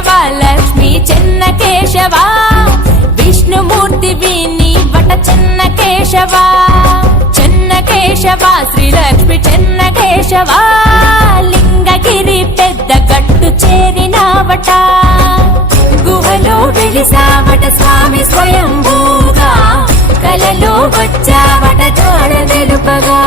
కేశవ లక్ష్మీ చెన్న కేశవ విష్ణుమూర్తి విని వట చెన్న కేశవ చెన్న కేశవ శ్రీలక్ష్మి చెన్న కేశవ లింగగిరి పెద్ద గట్టు చేరినావట గుహలో వెలిసావట స్వామి స్వయంభూగా కలలో వచ్చావట జాడ తెలుపగా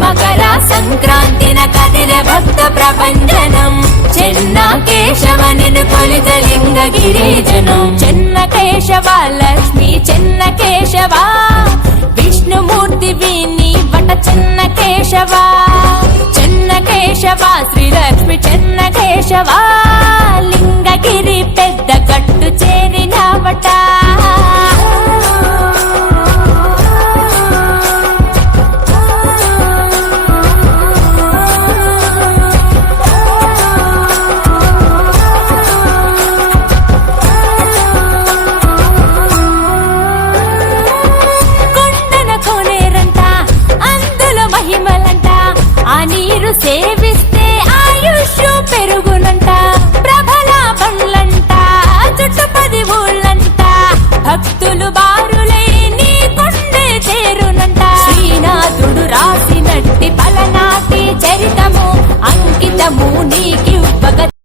మకర సంక్రాంతిన కదిల భక్త ప్రభంజనం చెన్న కేశవ నిన్ను కొలిత లింగగిరిజనం చెన్న కేశవ లక్ష్మీ చెన్న కేశవ విష్ణుమూర్తి విని వట చెన్న కేశవ చెన్న కేశవ శ్రీలక్ష్మి చెన్న కేశవ లింగగిరి పెద్ద